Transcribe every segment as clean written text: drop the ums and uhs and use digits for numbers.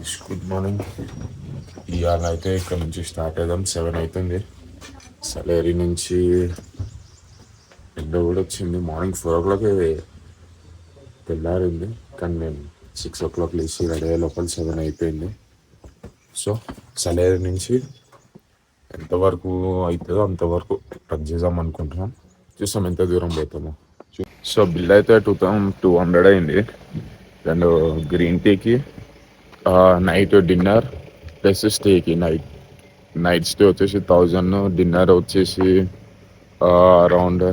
Guys, good morning. ఇవాళ అయితే ఇక్కడ నుంచి స్టార్ట్ అవుదాం. 7 అవుతుంది. సలేరి నుంచి ఎండ కూడా వచ్చింది. మార్నింగ్ 4 o'clock తెల్లారింది, కానీ నేను 6 o'clock లేచి రెడీ అయ్యే లోపల 7 అయిపోయింది. సో సలేరి నుంచి ఎంతవరకు అవుతుందో అంతవరకు టచ్ చేద్దాం అనుకుంటున్నాం. చూస్తాం ఎంత దూరం పోతామో. సో బిల్ అయితే 2200 అయింది. అండ్ గ్రీన్ టీకి, నైట్ డిన్నర్ ప్లస్ స్టేకి, నైట్ స్టే వచ్చేసి 1000, డిన్నర్ వచ్చేసి అరౌండ్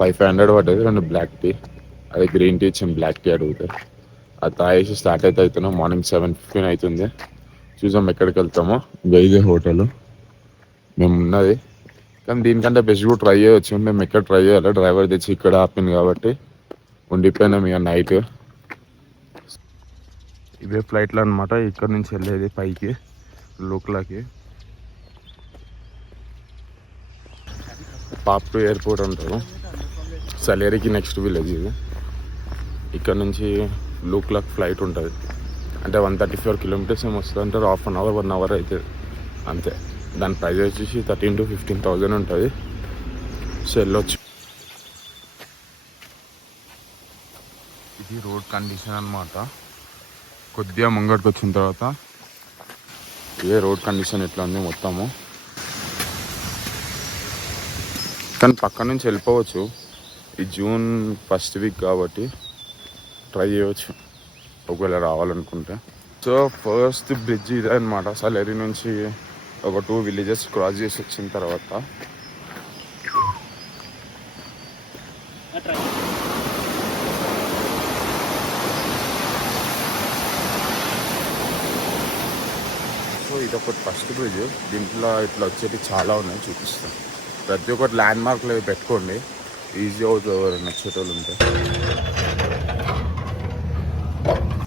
500 పడ్డది. 2 బ్లాక్ టీ, అది గ్రీన్ టీ ఇచ్చిన బ్లాక్ టీ అడుగుతారు. అది తాగేసి స్టార్ట్ అవుతున్నాం. మార్నింగ్ 7:15 అవుతుంది. చూసాం ఎక్కడికి వెళ్తామో. ఇదే హోటల్ మేము ఉన్నది, కానీ దీనికంటే బెస్ట్ కూడా ట్రై చేయవచ్చు. మేము ఎక్కడ ట్రై చేయాలి, డ్రైవర్ తెచ్చి ఇక్కడ ఆపింది కాబట్టి ఉండిపోయినాం ఇక నైట్. ఇవే ఫ్లైట్లు అనమాట, ఇక్కడ నుంచి వెళ్ళేది పైకి లోకలకి. పాప్టు ఎయిర్పోర్ట్ అంటారు. సలేరికి నెక్స్ట్ విలేజ్ ఇది. ఇక్కడ నుంచి లోకలకి ఫ్లైట్ ఉంటుంది. అంటే 134 kilometers ఏమో వస్తుంది అంటారు. 1/2 hour 1 hour అవుతుంది అంతే. దాని ప్రైస్ వచ్చేసి 13,000 to 15,000 ఉంటుంది. సో వెళ్ళొచ్చు. ఇది రోడ్ కండిషన్ అనమాట. కొద్దిగా ముంగడికి వచ్చిన తర్వాత ఇదే రోడ్ కండిషన్ ఎట్లా ఉంది మొత్తము. కానీ పక్క నుంచి వెళ్ళిపోవచ్చు. ఈ జూన్ 1st week కాబట్టి ట్రై చేయవచ్చు ఒకవేళ రావాలనుకుంటే. సో ఫస్ట్ బ్రిడ్జ్ ఇదే అనమాట. సలేరి నుంచి ఒక 2 villages క్రాస్ చేసి వచ్చిన తర్వాత సో ఇదొకటి ఫస్ట్ బ్రిడ్జ్. దీంట్లో ఇట్లా వచ్చేటి చాలా ఉన్నాయి, చూపిస్తాం. ప్రతి ఒక్కటి ల్యాండ్ మార్క్లు పెట్టుకోండి, ఈజీ అవుతుంది ఎవరైనా వచ్చేటోళ్ళు ఉంటే.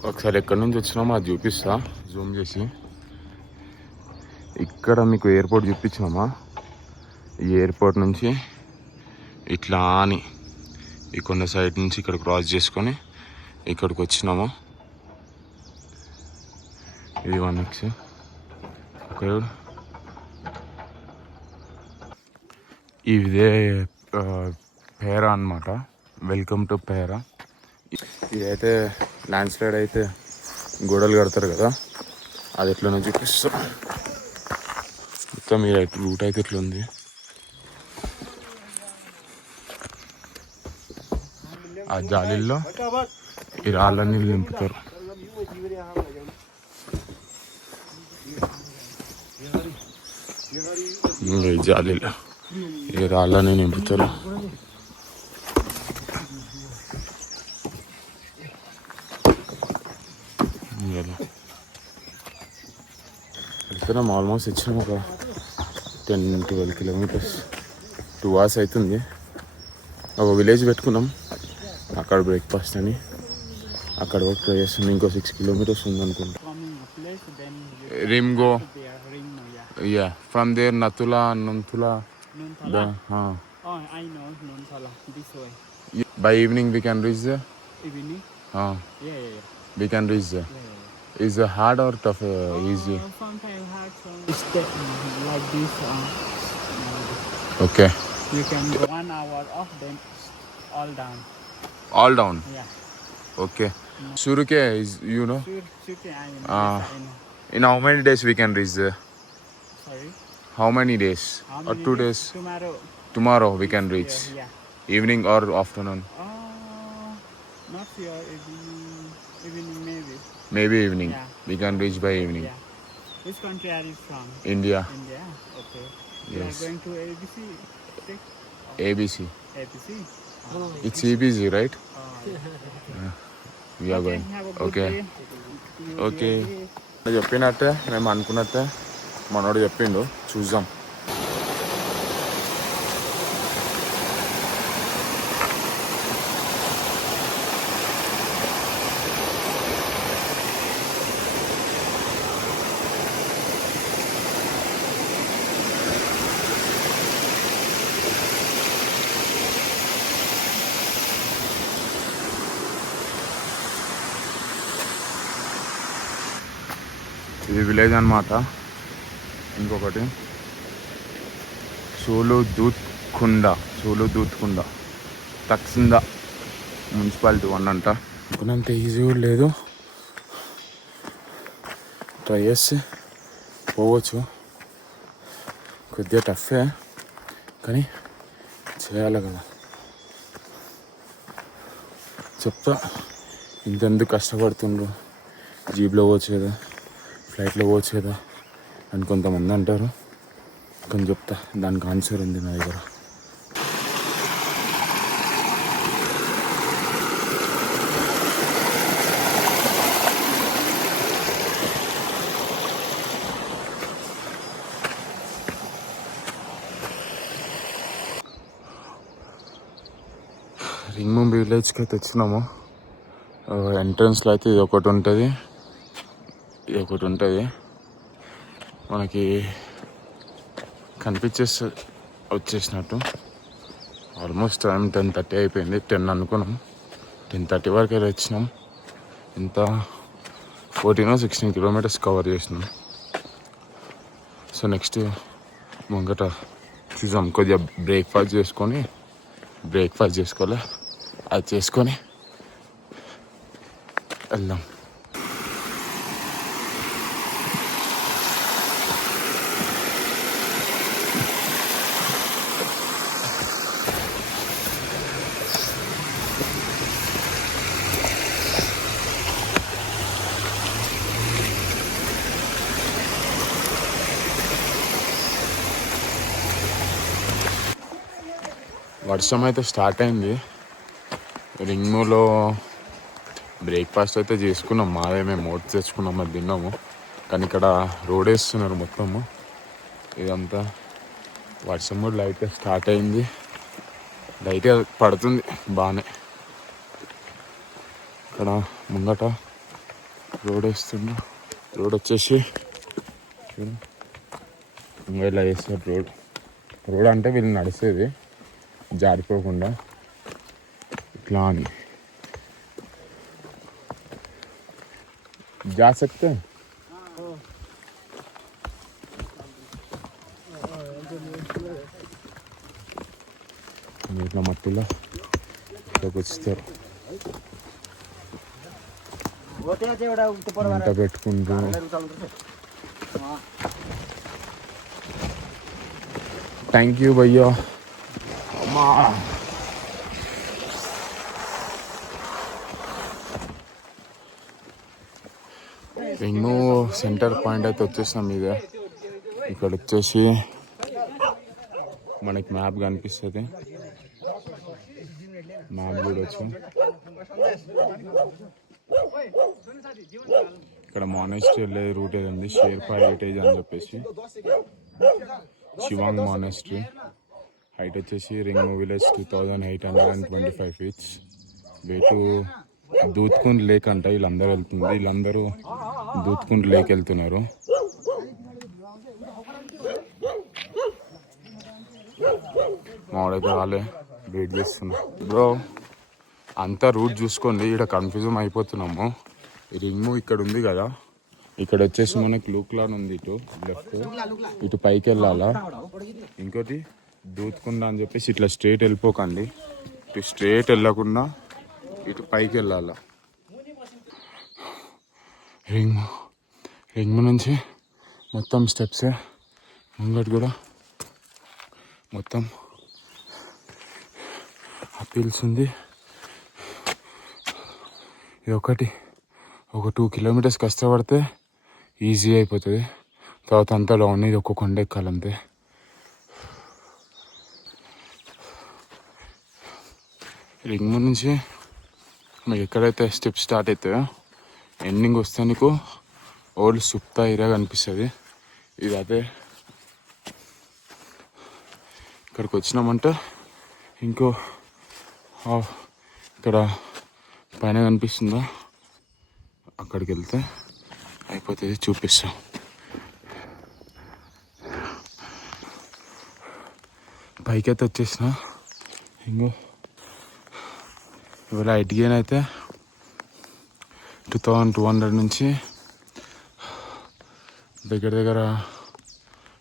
ఒకసారి ఎక్కడి నుంచి వచ్చినామో అది చూపిస్తా జూమ్ చేసి. ఇక్కడ మీకు ఎయిర్పోర్ట్ చూపించినామా, ఈ ఎయిర్పోర్ట్ నుంచి ఇట్లా అని ఈ కొండ సైడ్ నుంచి ఇక్కడ క్రాస్ చేసుకొని ఇక్కడికి వచ్చినాము. ఇది 1x. ఓకే, ఇదే పేరా అనమాట. వెల్కమ్ టు పేరా. ఇదైతే ల్యాండ్ స్లైడ్ అయితే గోడలు కడతారు కదా, అది ఎట్లనో చూపిస్తాం. మొత్తం మీరు రూట్ అయితే ఇట్లా ఉంది. ఆ జాలీల్లో ఈ రాళ్ళన్నీ నింపుతారు. ఈ జాలీలో ఈ రాళ్ళని నింపుతారు. వెళ్తున్నాం. ఆల్మోస్ట్ ఇచ్చినాం ఒక 10-12 kilometers. 2 hours అవుతుంది. ఒక విలేజ్ పెట్టుకున్నాం, అక్కడ బ్రేక్ఫాస్ట్ అని అక్కడ వర్క్ ట్రై చేస్తున్నాం. ఇంకో 6 kilometers ఉంది అనుకుంటా. రిమ్గో, yeah, from there Natula, Nuntula. Nuntala? Oh, I know Nuntala, this way. By evening we can reach there? Evening? Yeah. We can reach there. Yeah. Is it hard or tough? Easy? Sometimes hard, it's like this. Okay. You can go 1 hour off, then all down. All down? Yeah. Okay. Suruke is, you know? Sure, I know. In how many days we can reach there? Sorry? How many days? How Or many 2 days? days? Tomorrow we can reach. Yeah. Evening or afternoon? Not sure. Evening maybe. Maybe evening. Yeah. We can reach by evening. Yeah. Which country are you from? India. India. Okay. You Yes. are going to ABC? Take? ABC. ABC? It's EBC, right? We are Okay, going. have a good Okay. day. Okay. చెప్పినట్టే మేము అనుకున్నట్టే మనోడు చెప్పిండు. చూద్దాం. ఇది village అన్నమాట. ఇంకొకటి సూలు దూత్కుండ తక్సింద municipality 1 అంట. అనుకున్నంత ఈజీ కూడా లేదు. ట్రై చేస్తే పోవచ్చు. కొద్దిగా టఫే కానీ చేయాలి కదా. చెప్తా ఇంతెందుకు కష్టపడుతుండ్రు, జీప్లో పోవచ్చు కదా, ఫ్లైట్లో పోవచ్చు కదా అని కొంతమంది అంటారు. కానీ చెప్తా దానికి ఆన్సర్ ఉంది నా దగ్గర. రింగ్ముంబి విలేజ్కి అయితే వచ్చినాము. ఎంట్రన్స్లో అయితే ఇది ఒకటి ఉంటుంది, మనకి కనిపించేస్తుంది వచ్చేసినట్టు. ఆల్మోస్ట్ టైం 10:30 అయిపోయింది. 10 అనుకున్నాం, 10:30 వరకు అయితే వచ్చినాం. ఇంత 14-16 కిలోమీటర్స్ కవర్ చేసినాం. సో నెక్స్ట్ ముంగట చూసాం. కొద్దిగా బ్రేక్ఫాస్ట్ చేసుకోవాలి, అది చేసుకొని వెళ్దాం. వర్షం అయితే స్టార్ట్ అయింది. రింగ్మూలో బ్రేక్ఫాస్ట్ అయితే చేసుకున్నాం. మేము ఓట్స్ తెచ్చుకున్నాం, అది తిన్నాము. కానీ ఇక్కడ రోడ్ వేస్తున్నారు మొత్తము. ఇదంతా వర్షం కూడా లైట్గా స్టార్ట్ అయింది, లైట్గా పడుతుంది బాగానే. ఇక్కడ ముంగట రోడ్ వేస్తుండ్రు. రోడ్ వచ్చేసి ఇలా వేస్తారు. రోడ్ అంటే వీళ్ళు నడిచేది జారిపోకుండా ఇట్లా అని. जा सकते हैं. ఇట్లా మట్టిలో వచ్చేస్తారు, అంట పెట్టుకుంటారు. థ్యాంక్ యూ భయ్యా. అమ్మా రింగ్మూ సెంటర్ పాయింట్ అయితే వచ్చేసాం. ఇదే ఇక్కడ వచ్చేసి మనకి మ్యాప్ కనిపిస్తుంది, మ్యాప్ చూడొచ్చు. ఇక్కడ మానెస్ట్రీ వెళ్ళే రూట్ ఏది ఉంది, షేర్పా హెరిటేజ్ అని చెప్పేసి, శివాంగ్ మానెస్ట్రీ. హైట్ వచ్చేసి Ringmo village 2825 feet. Way to Dudhkund lake అంట. వీళ్ళందరూ దూత్కుండ్ లేక్ వెళ్తున్నారు. మావాడైతే రాలే, వెయిట్ చేస్తున్నా. బ్రో అంతా రూట్ చూసుకోండి, ఇక్కడ కన్ఫ్యూజన్ అయిపోతున్నాము. రింగ్మూ ఇక్కడ ఉంది కదా, ఇక్కడ వచ్చేసి మనకి లూక్లాన్ ఉంది, ఇటు లెఫ్ట్, ఇటు పైకి వెళ్ళాలా. ఇంకోటి దూత్కుండ అని చెప్పేసి ఇట్లా స్ట్రేట్ వెళ్ళిపోకండి, ఇటు స్ట్రేట్ వెళ్ళకుండా ఇటు పైకి వెళ్ళాలా. రింగ్మూ నుంచి మొత్తం స్టెప్సే, ముంగట్ కూడా మొత్తం అప్పీల్స్ ఉంది. ఇది ఒక 2 kilometers కష్టపడితే ఈజీ అయిపోతుంది. తర్వాత అంతా డౌన్, ఇది ఒక్క కొండ ఎక్కాలంతే. రింగ్మూ నుంచి మీకు ఎక్కడైతే స్టెప్ స్టార్ట్ అవుతాయో ఎండింగ్ వస్తే నీకు ఓల్డ్ సుప్తా ఏరియా కనిపిస్తుంది. ఇది అదే. ఇక్కడికి వచ్చినామంటే ఇంకో ఇక్కడ పైన కనిపిస్తుందా, అక్కడికి వెళ్తే అయిపోతుంది, చూపిస్తాం. పైకి అయితే వచ్చేసిన. ఇంకో ఇవాళ హైట్ గెయిన్ అయితే 2200 నుంచి దగ్గర దగ్గర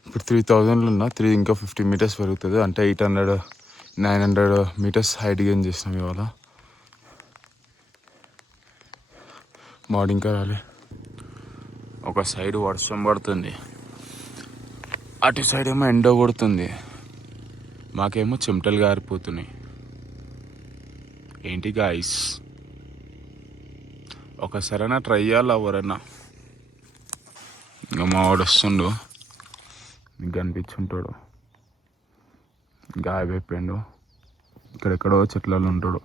ఇప్పుడు 3000 ఉన్నా ఇంకా 50 మీటర్స్ పెరుగుతుంది, అంటే 900 మీటర్స్ హైట్ గెయిన్ చేసినాం ఇవాళ. మార్నింగ్ ఇంకా రాలే. ఒక సైడ్ వర్షం పడుతుంది, అటు సైడ్ ఏమో ఎండ కొడుతుంది, మాకేమో చెమటలు గారిపోతున్నాయి. ఏంటి గాయస్, ఒకసారైనా ట్రై చేయాలి ఎవరన్నా. ఇంకా మా వాడు వస్తుండు, మీకు కనిపించుంటాడు, గాయపోయిండు, ఇక్కడెక్కడో చెట్లలో ఉంటాడు.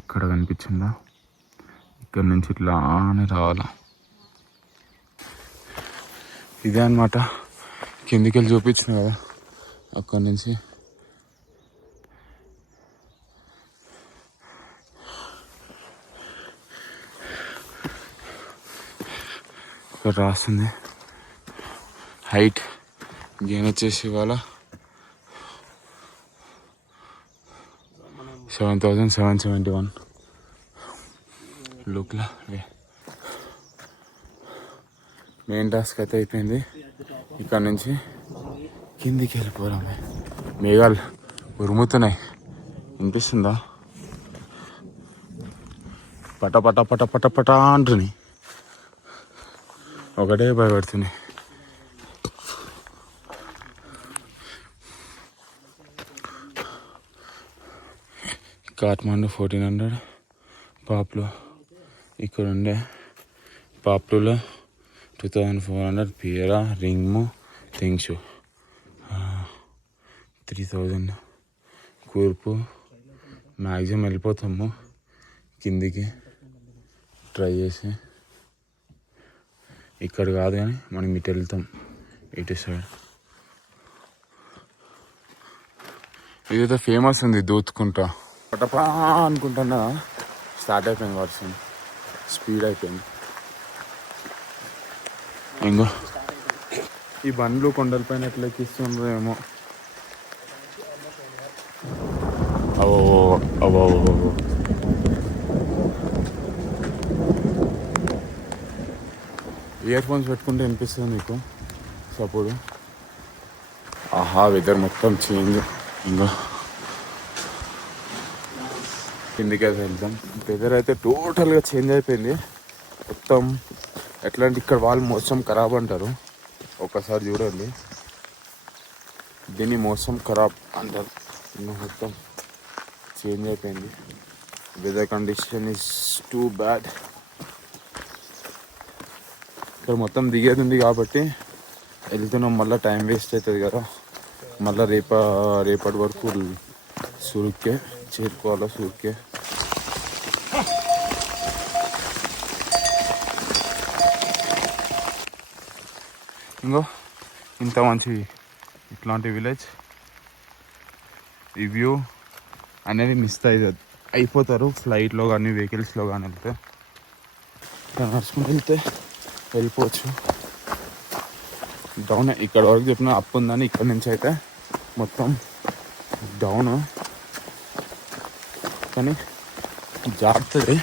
ఇక్కడ కనిపించిందా, ఇక్కడ నుంచి ఇట్లా అని రావాలా. ఇదే అనమాట, కిందికి వెళ్ళి చూపించిన కదా, అక్కడి నుంచి ఇక్కడ రాస్తుంది హైట్ గెయిన్ వచ్చేసి ఇవాళ 7771. లుక్లా మెయిన్ టాస్క్ అయితే అయిపోయింది. ఇక్కడ నుంచి కిందికి వెళ్ళిపోవడమే. మేఘాలు ఉరుముతున్నాయి, వినిపిస్తుందా? పట పట పట పట పట అంటున్నాయి, ఒకటే భయపడుతున్నాయి. కాఠ్మండు 1400, పాప్లో ఇక్కడ ఉండే పాప్లో 2400, పియరా, రింగ్ము, థింగ్షు 3000. కూర్పు మ్యాక్సిమం వెళ్ళిపోతాము కిందికి ట్రై చేసి. ఇక్కడ కాదు కానీ మనం ఇటు వెళ్తాం, ఇటు సైడ్. ఇదైతే ఫేమస్ ఉంది దూత్కుంటా, పటపా అనుకుంటున్నా. స్టార్ట్ అయిపోయింది వర్షం, స్పీడ్ అయిపోయింది. ఇంకో ఈ బండ్లు కొండలపైన ఎట్లా ఎక్కిస్తుండ్రో ఏమో. అవో అవో అవో, ఇయర్ ఫోన్స్ పెట్టుకుంటే వినిపిస్తుంది మీకు సపోర్టు. ఆహా, వెదర్ మొత్తం చేంజ్. ఇంకా కిందికైతే వెళ్తాం. వెదర్ అయితే టోటల్గా చేంజ్ అయిపోయింది మొత్తం. ఎట్లా అంటే ఇక్కడ వాళ్ళు మోసం ఖరాబ్ అంటారు, ఒక్కసారి చూడండి. దీన్ని మోసం ఖరాబ్ అంటారు. ఇంకా మొత్తం చేంజ్ అయిపోయింది. Weather condition is too bad. ఇక్కడ మొత్తం దిగేది ఉంది కాబట్టి వెళ్తున్నాం, మళ్ళీ టైం వేస్ట్ అవుతుంది కదా. మళ్ళీ రేపటి వరకు సురుక్కే చేరుకోవాలా. సురుక్కే ఇంకో ఇంత మంచి ఇట్లాంటి విలేజ్, ఈ వ్యూ అనేది మిస్ అయిపోతారు ఫ్లైట్లో కానీ వెహికల్స్లో కానీ వెళ్తే. నడుచుకుంటూ వెళ్తే వెళ్ళిపోవచ్చు. డౌన్ ఇక్కడ వరకు చెప్పిన అప్ ఉందని, ఇక్కడ నుంచి అయితే మొత్తం డౌన్, కానీ జారుతుంది.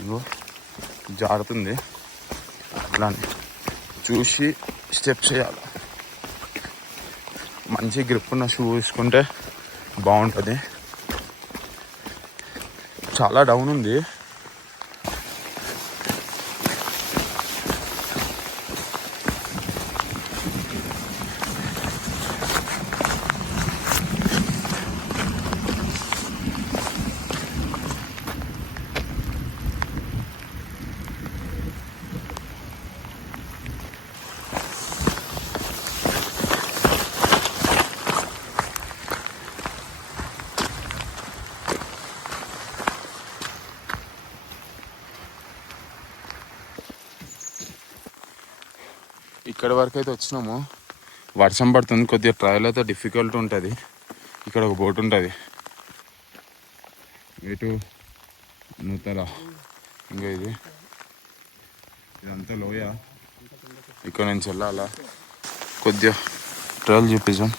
ఇంకో జారుతుంది, అట్లా చూసి స్టెప్ చేయాలి. మంచి గ్రిప్ ఉన్న షూ వేసుకుంటే బాగుంటుంది. చాలా డౌన్ ఉంది. ఇక్కడ వరకు అయితే వచ్చినాము. వర్షం పడుతుంది, కొద్దిగా ట్రయల్ అయితే డిఫికల్ట్ ఉంటుంది. ఇక్కడ ఒక బోట్ ఉంటుంది, ఇటు నూతల. ఇంకా ఇదంతా లోయ, ఇక్కడ నుంచి వెళ్ళాలా. కొద్దిగా ట్రయల్ చూపించాం.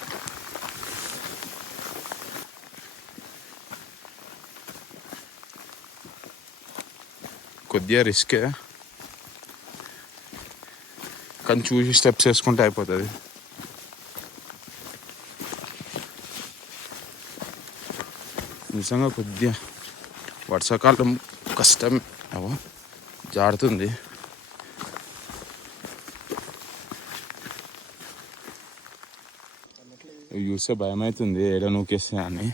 కొద్దిగా రిస్కే, కానీ చూసి స్టెప్స్ వేసుకుంటే అయిపోతుంది. నిజంగా కొద్దిగా వర్షాకాలం కష్టం, జారుతుంది. చూస్తే భయం అవుతుంది ఏడ నూకేస్తా అని.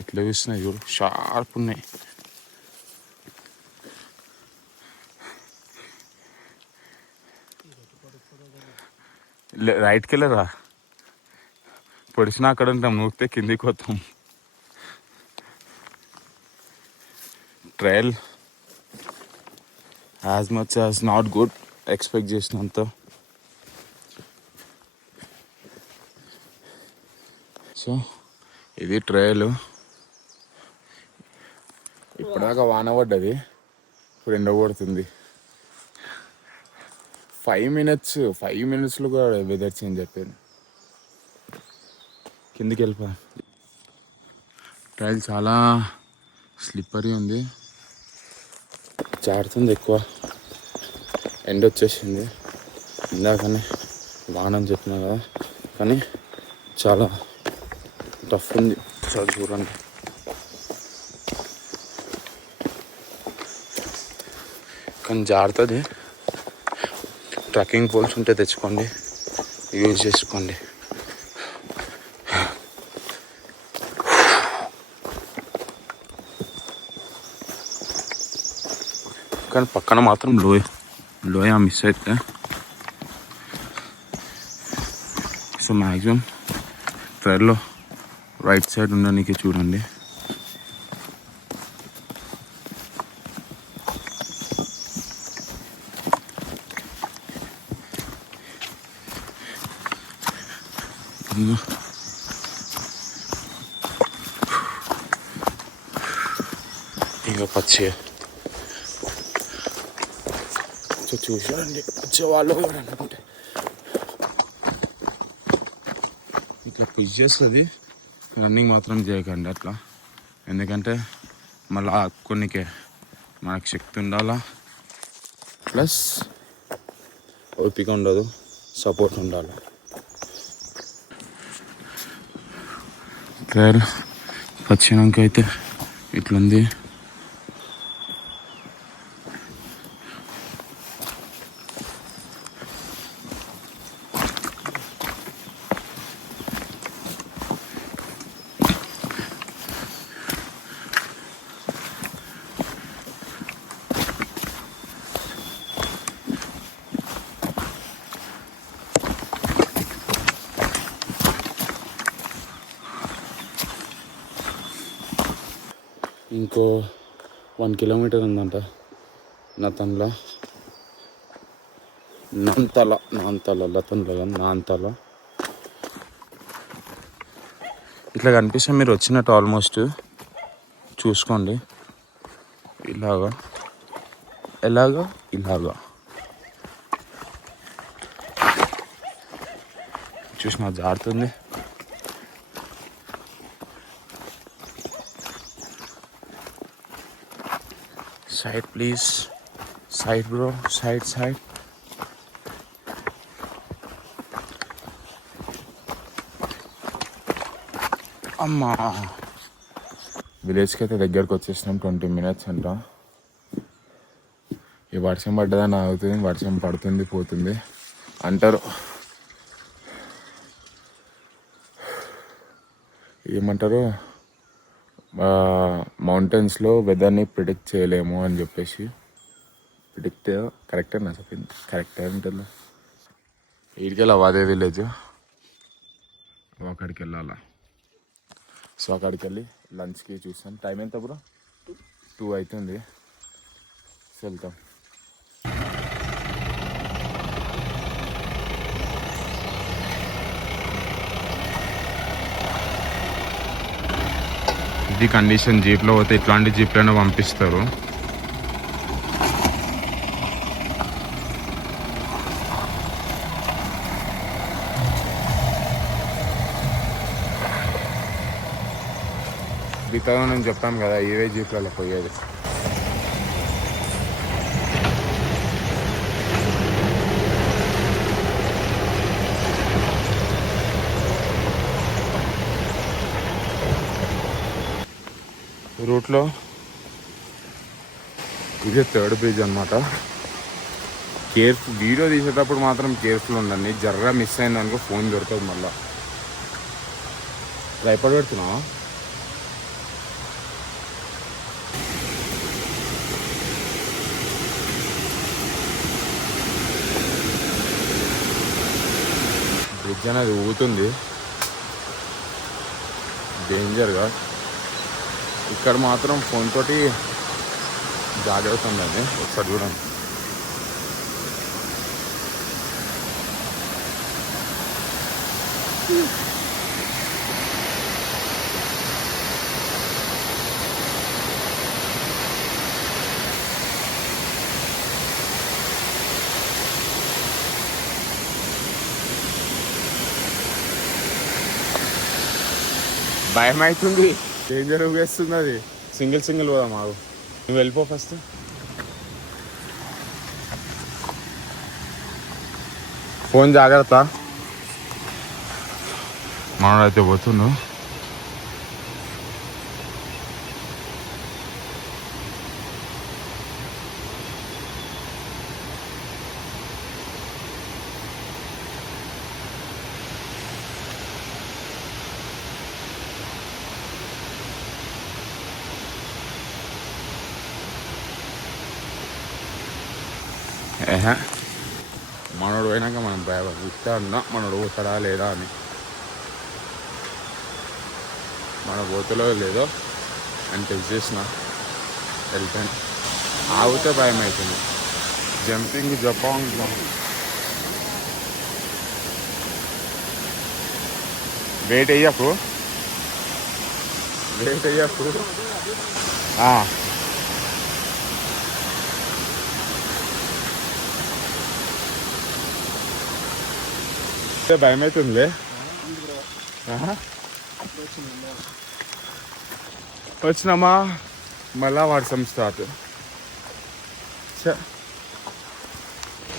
ఎట్లా చూస్తున్నాయి చూడు, షార్ప్ ఉన్నాయి. రైట్కి వెళ్ళరా, పొడిచినా అక్కడ ఉంటాం, నూకితే కిందికి పోతాం. Trial as much as not good, expect చేసినంత. సో ఇది ట్రయల్. ఇప్పటిదాకా వాన పడ్డది, ఇప్పుడు ఎండ కొడుతుంది. 5 minutesలో కూడా వెదర్ చేంజ్ అయిపోయింది. కిందికి వెళ్ళిపో. ట్రయల్ చాలా స్లిప్పరీ ఉంది, జారుతుంది ఎక్కువ. ఎండ వచ్చేసింది, ఇందాకనే వాన అని చెప్పినా కదా, కానీ చాలా టఫ్ ఉంది. చాలా చూడండి, కానీ జారుతుంది. ట్రెక్కింగ్ పోల్స్ ఉంటే తెచ్చుకోండి, యూజ్ చేసుకోండి. కానీ పక్కన మాత్రం లోయ మిస్ అయితే. సో మ్యాక్సిమం ట్రైల్లో రైట్ సైడ్ ఉండడానికి చూడండి. ఇంకా పచ్చి చూసారండి, వచ్చేవాళ్ళు అనుకుంటే ఇట్లా పుష్ చేస్తుంది. రన్నింగ్ మాత్రం చేయకండి అట్లా, ఎందుకంటే మళ్ళీ కొన్నికే మనకు శక్తి ఉండాలా, ప్లస్ ఓపిక ఉండదు, సపోర్ట్ ఉండాలి. ట్రైల్ వచ్చినాక అయితే ఇట్లుంది. ఇంకో 1 kilometer ఉందంట నాంతల నాంతల. ఇట్లా కనిపిస్తే మీరు వచ్చినట్టు ఆల్మోస్ట్ చూసుకోండి. ఇలాగా చూసిన జారుతుంది. Side please, side bro, side. అమ్మా, విలేజ్కి అయితే దగ్గరకు వచ్చేసినాం. 20 minutes అంట. ఈ వర్షం పడ్డదని ఆగుతుంది, వర్షం పడుతుంది పోతుంది అంటారు. ఏమంటారు, మౌంటైన్స్లో వెదర్ని ప్రిడిక్ట్ చేయలేము అని చెప్పేసి. ప్రిడిక్ట్ కరెక్టే నా చెప్పింది, కరెక్టే ఉంటుంది. వీడికి వెళ్ళావు అదే విలేజ్, అక్కడికి వెళ్ళాలా. సో అక్కడికి వెళ్ళి లంచ్కి చూస్తాం. టైం ఎంత బ్రో? 2 అవుతుంది. సో వెళ్తాం. ఇది కండిషన్, జీప్లో పోతే ఇట్లాంటి జీప్లోనే పంపిస్తారు. 3000 అని చెప్పాను కదా, ఏవే జీప్లలో పోయేది. రూట్లో ఇదే 3rd బ్రిడ్జ్ అనమాట. వీడియో తీసేటప్పుడు మాత్రం కేర్ఫుల్ ఉండండి. జర్రా మిస్ అయిందనుకో ఫోన్ దొరకదు మళ్ళా. రైపడ్ పెడుతున్నావా? బ్రిడ్జ్ అనేది ఊగుతుంది డేంజర్గా. ఇక్కడ మాత్రం ఫోన్ తోటి జాగ్రత్త ఉందండి. ఒకసారి చూడండి. భయం అవుతుంది, డేంజర్ వేస్తుంది అది. సింగిల్ పోదా మాకు. నువ్వు వెళ్ళిపో ఫస్ట్. ఫోన్ జాగ్రత్త. మనోడైతే పోతుండు. మనోడు పోయినాక మనం ఇస్తా అన్నా మనోడు పోతాడా లేదా అని. మన పోతలో లేదో అని టెస్ట్ చేసిన వెళ్ళిపోయాను. ఆగితే భయం అవుతుంది. జంపింగ్ జపాంగ్ వెయిట్ అయ్యకు భయం అవుతుందిలే. వచ్చినామా మళ్ళా వర్షం స్టార్ట్.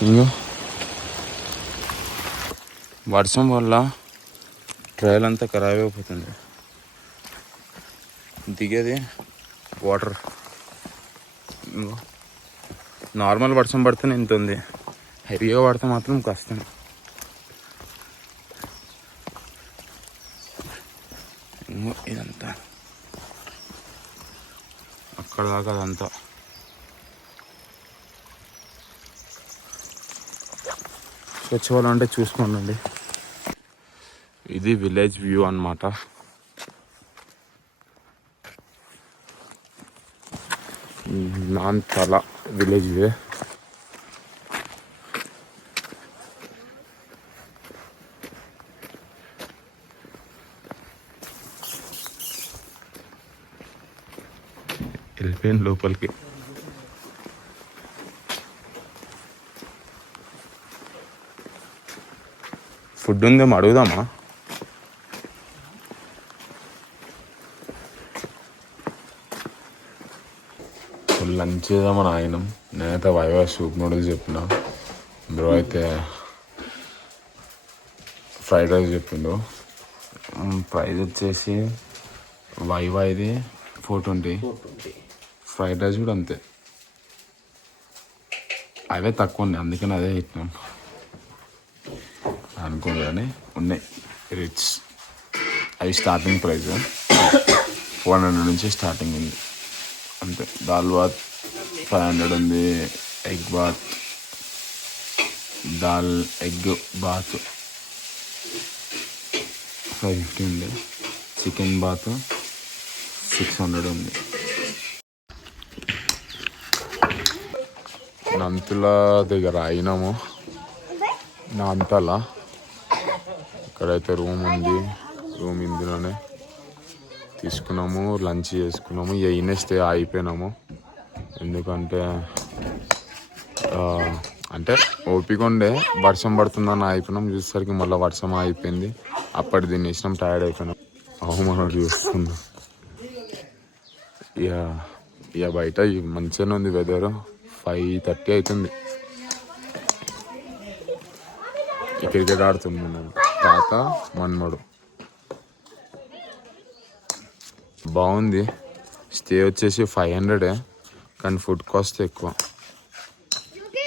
ఇంకో వర్షం వల్ల ట్రైల్ అంతా ఖరాబ్ అయిపోతుంది. దిగేది వాటర్. నార్మల్ వర్షం పడితేనే ఇంత ఉంది, హెవీగా పడితే మాత్రం కష్టం. ఇదంతా అక్కడ దాకా అదంతా. వచ్చేవాళ్ళంటే చూసుకోండి. ఇది విలేజ్ వ్యూ అన్నమాట. నాంతల విలేజ్ వ్యూ. వెళ్ళిపోయింది లోపలికి. ఫుడ్ ఉందేమో అడుగుదామా? లంచ్ చేద్దామని ఆయనం. నేనైతే వైవా సూప్ నూడిల్స్ చెప్పిన, బ్రో అయితే ఫ్రైడ్ రైస్ చెప్పిండు. ప్రైస్ వచ్చేసి వైవా ఇది 420, ఫ్రైడ్ రైస్ కూడా అంతే. అవే తక్కువ ఉన్నాయి, అందుకని అదే ఇచ్చినాం అనుకోండి. కానీ ఉన్నాయి రేట్స్. అవి స్టార్టింగ్ ప్రైస్ 400 నుంచి స్టార్టింగ్ ఉంది అంతే. దాల్ బాత్ 500 ఉంది, ఎగ్ బాత్, దాల్ ఎగ్ బాత్ 550 ఉంది, చికెన్ బాత్ 600 ఉంది. నంతుల దగ్గర అయినాము. నాంతల ఇక్కడైతే రూమ్ ఉంది. రూమ్ ఇందులోనే తీసుకున్నాము, లంచ్ చేసుకున్నాము. ఈయనే స్టే అయిపోయినాము. ఎందుకంటే అంటే ఓపిక ఉండే, వర్షం పడుతుందని అయిపోయినాం. చూసేసరికి మళ్ళీ వర్షం అయిపోయింది. అప్పటి తినేసినాం, టైర్డ్ అయిపోయినాం. అవమానం చూస్తున్నాం. ఇక ఇక బయట మంచిగానే ఉంది వెదర్. 5:30 అవుతుంది. క్రికెట్ ఆడుతున్నాను తాత మన్మడు. బాగుంది. స్టే వచ్చేసి 500, కానీ ఫుడ్ కాస్ట్ ఎక్కువ.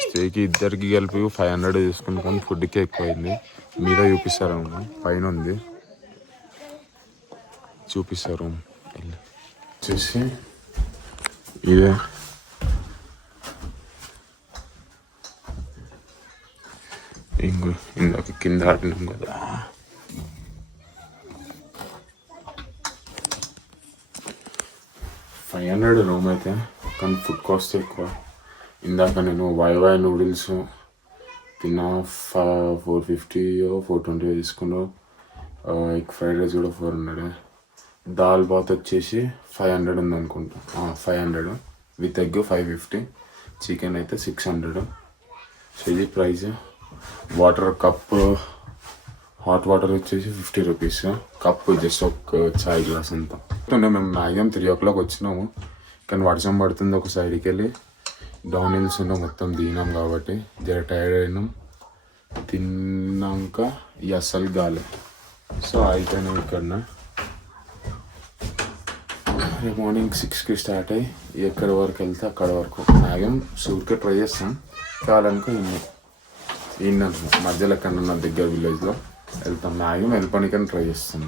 స్టేకి ఇద్దరికి కలిపి 500 తీసుకుని, కానీ ఫుడ్కే ఎక్కువైంది. మీద చూపిస్తారు, పైన ఉంది చూపిస్తారు. వచ్చేసి ఇదే ఇందాక కింద ఆడినాం కదా. $500 రూమ్ అయితే, కానీ ఫుడ్ కాస్ట్ ఎక్కువ. ఇందాక నేను వైవై నూడిల్స్ తిన్నా, 450 420 తీసుకున్నా. ఎగ్ ఫ్రైడ్ రైస్ కూడా 400. దాల్ బాత్ వచ్చేసి 500 ఉంది అనుకుంటా. 500 విత్ ఎగ్ 550. చికెన్ అయితే 600. సో ఇది price. Water cup, hot water వచ్చేసి 50 రూపీస్ కప్, జస్ట్ ఒక చాయ్ గ్లాస్ అంతా. మేము మ్యాక్సిమం 3 o'clock వచ్చినాము, కానీ వర్షం పడుతుంది. ఒక సైడ్కి వెళ్ళి డౌన్ హిల్స్ ఉన్నాం, మొత్తం దిగినాం కాబట్టి జర టైర్డ్ అయినాం. తిన్నాక ఈ అస్సలు గాలి. సో అయిపోయినాం ఇక్కడ. రేపు మార్నింగ్ 6కి స్టార్ట్ అయ్యి ఎక్కడి వరకు వెళ్తే అక్కడ వరకు మ్యాక్సిమం సూర్కే ట్రై చేస్తాం. కావాలనుకో మధ్యలో ఎక్కడ దగ్గర విలేజ్లో వెళ్తాం. మ్యాక్సిమం వెళ్ళడానికి ట్రై చేస్తాం.